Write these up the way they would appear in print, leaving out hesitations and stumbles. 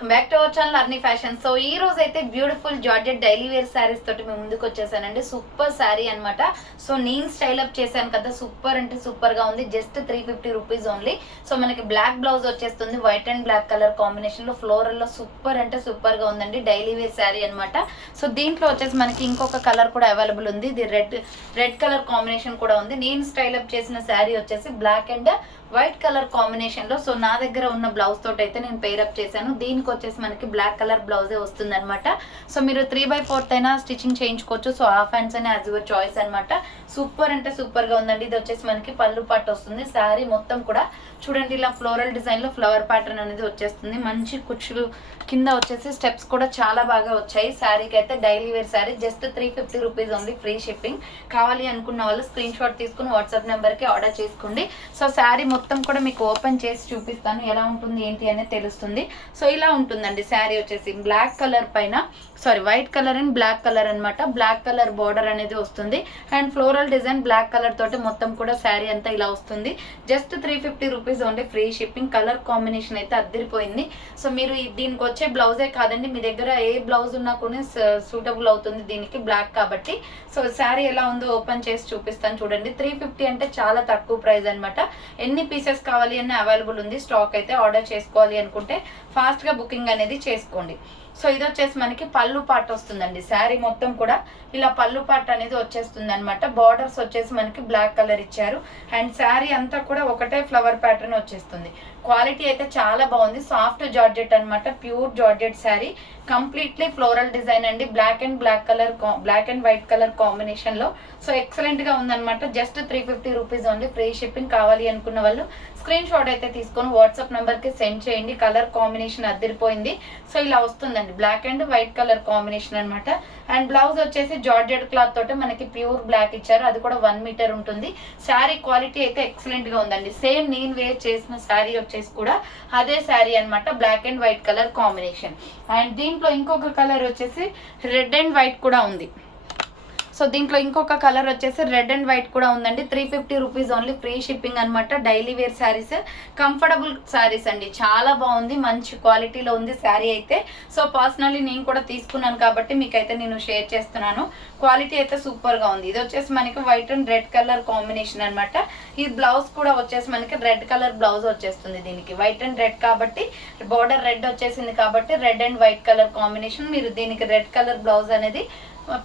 Welcome back to our channel అర్నీ fashion. So ఈ రోజు అయితే beautiful georgette daily wear sarees తోటి మేము ముందుకు వచ్చేసానండి. సూపర్ శారీ అనమాట. సో నేను స్టైల్ అప్ చేశాను కదా, సూపర్ అంటే సూపర్ గా ఉంది. Just 350 rupees only. సో మనకి బ్లాక్ బ్లౌజ్ వచ్చేస్తుంది, white and black colour combination లో ఫ్లోరల్ లో సూపర్ అంటే సూపర్ గా ఉందండి. డైలీ వేర్ శారీ అనమాట. సో దీంట్లో వచ్చేసి మనకి ఇంకొక కలర్ కూడా అవైలబుల్ ఉంది. ఇది రెడ్ కలర్ కాంబినేషన్ కూడా ఉంది. నేను స్టైల్ అప్ చేసిన శారీ వచ్చేసి black and white colour combination లో. సో నా దగ్గర ఉన్న బ్లౌజ్ తోటి అయితే నేను పేరప్ చేశాను. దీనికి వచ్చేసి మనకి బ్లాక్ కలర్ బ్లౌజే వస్తుంది అనమాట. సో మీరు 3/4 అయినా స్టిచ్చింగ్ చేయించుకోవచ్చు. సో హాఫ్ హ్యాండ్స్ అయినా యాజ్ యువర్ చాయిస్ అనమాట. సూపర్ అంటే సూపర్ గా ఉందండి. ఇది వచ్చేసి మనకి పళ్ళు పట్టు వస్తుంది. శారీ మొత్తం కూడా చూడండి, ఇలా ఫ్లోరల్ డిజైన్ లో ఫ్లవర్ ప్యాటర్న్ అనేది వచ్చేస్తుంది. మంచి కుచ్చులు కింద వచ్చేసి స్టెప్స్ కూడా చాలా బాగా వచ్చాయి. శారీకి అయితే daily wear saree just 350 rupees only, free shipping. కావాలి అనుకున్న వాళ్ళు స్క్రీన్ షాట్ తీసుకుని వాట్సాప్ నెంబర్ కి ఆర్డర్ చేసుకోండి. సో శారీ మొత్తం కూడా మీకు ఓపెన్ చేసి చూపిస్తాను, ఎలా ఉంటుంది ఏంటి అనేది తెలుస్తుంది. సో ఇలా ఉంటుందండి శారీ వచ్చేసి బ్లాక్ కలర్ పైన, sorry white colour and black colour అనమాట. బ్లాక్ కలర్ బార్డర్ అనేది వస్తుంది and floral design black colour తోటి మొత్తం కూడా శారీ అంతా ఇలా వస్తుంది. Just 350 rupees only, free shipping. Colour combination అయితే అద్దరిపోయింది. సో మీరు దీనికి వచ్చే బ్లౌజే కాదండి, మీ దగ్గర ఏ బ్లౌజ్ ఉన్నా కూడా సూటబుల్ అవుతుంది దీనికి, బ్లాక్ కాబట్టి. సో శారీ ఎలా ఉందో ఓపెన్ చేసి చూపిస్తాను చూడండి. 350 అంటే చాలా తక్కువ ప్రైస్ అనమాట. ఎన్ని పీసెస్ కావాలి అన్న అవైలబుల్ ఉంది. స్టాక్ అయితే ఆర్డర్ చేసుకోవాలి అనుకుంటే ఫాస్ట్ గా బుకింగ్ అనేది చేసుకోండి. సో ఇది వచ్చేసి మనకి పళ్ళు పార్ట్ వస్తుందండి. శారీ మొత్తం కూడా ఇలా పళ్ళు పార్ట్ అనేది వచ్చేస్తుంది అనమాట. బార్డర్స్ వచ్చేసి మనకి బ్లాక్ కలర్ ఇచ్చారు అండ్ శారీ అంతా కూడా ఒకటే ఫ్లవర్ ప్యాటర్న్ వచ్చేస్తుంది. క్వాలిటీ అయితే చాలా బాగుంది. సాఫ్ట్ జార్జెట్ అనమాట, pure georgette sari. Completely floral design అండి. Black and white colour combination లో. సో ఎక్సలెంట్ గా ఉందన్నమాట. Just 350 rupees only, free shipping. కావాలి అనుకున్న వాళ్ళు స్క్రీన్ షాట్ అయితే తీసుకొని వాట్సాప్ నెంబర్ కి సెండ్ చేయండి. కలర్ కాంబినేషన్ అద్దరిపోయింది. సో ఇలా వస్తుందండి, black and white colour combination అనమాట. అండ్ బ్లౌజ్ వచ్చేసి జార్జెట్ క్లాత్ తోటి మనకి ప్యూర్ బ్లాక్ ఇచ్చారు. అది కూడా 1 మీటర్ ఉంటుంది. శారీ క్వాలిటీ అయితే ఎక్సలెంట్ గా ఉందండి. సేమ్ నేను వేర్ చేసిన శారీ వచ్చేసి కూడా అదే శారీ అనమాట, black and white colour combination. And దీంట్లో ఇంకొక కలర్ వచ్చేసి రెడ్ అండ్ వైట్ కూడా ఉంది. సో దీంట్లో ఇంకొక కలర్ వచ్చేసి రెడ్ అండ్ వైట్ కూడా ఉందండి. 350 రూపీస్ ఓన్లీ, ఫ్రీ షిప్పింగ్ అనమాట. Daily wear sarees, comfortable sarees అండి. చాలా బాగుంది, మంచి క్వాలిటీలో ఉంది శారీ అయితే. సో పర్సనల్లీ నేను కూడా తీసుకున్నాను కాబట్టి మీకైతే నేను షేర్ చేస్తున్నాను. క్వాలిటీ అయితే సూపర్ గా ఉంది. ఇది వచ్చేసి మనకి white and red colour combination అనమాట. ఈ బ్లౌజ్ కూడా వచ్చేసి మనకి రెడ్ కలర్ బ్లౌజ్ వచ్చేస్తుంది. దీనికి వైట్ అండ్ రెడ్ కాబట్టి బోర్డర్ రెడ్ వచ్చేసింది కాబట్టి red and white colour combination. మీరు దీనికి రెడ్ కలర్ బ్లౌజ్ అనేది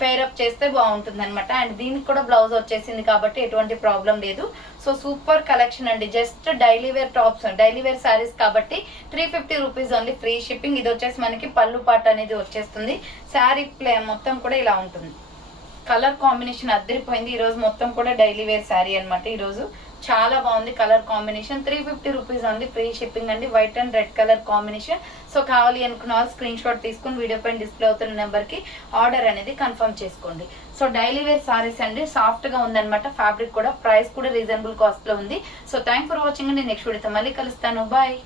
పేరప్ చేస్తే బాగుంటుంది అనమాట. అండ్ దీనికి కూడా బ్లౌజ్ వచ్చేసింది కాబట్టి ఎటువంటి ప్రాబ్లం లేదు. సో సూపర్ కలెక్షన్ అండి. Just daily wear tops, daily wear sarees కాబట్టి 350 రూపీస్ ఓన్లీ, ఫ్రీ షిప్పింగ్. ఇది వచ్చేసి మనకి పళ్ళు పాట అనేది వచ్చేస్తుంది. శారీ మొత్తం కూడా ఇలా ఉంటుంది. కలర్ కాంబినేషన్ అద్దరిపోయింది. ఈ రోజు మొత్తం కూడా డైలీ వేర్ శారీ అనమాట. ఈ రోజు చాలా బాగుంది colour combination. 350 rupees only, free shipping అండి. White and red colour combination. So కావాలి అనుకున్న వాళ్ళు స్క్రీన్ షాట్ తీసుకుని వీడియో పైన డిస్ప్లే అవుతున్న నెంబర్ కి ఆర్డర్ అనేది కన్ఫర్మ్ చేసుకోండి. సో డైలీ వేర్ సారీస్ అండి, సాఫ్ట్ గా ఉందన్నమాట. ఫ్యాబ్రిక్ కూడా, ప్రైస్ కూడా రీజనబుల్ కాస్ట్ లో ఉంది. సో థ్యాంక్ ఫర్ వాచింగ్ అండి. నెక్స్ట్ వీడియోతో మళ్ళీ కలుస్తాను. బాయ్.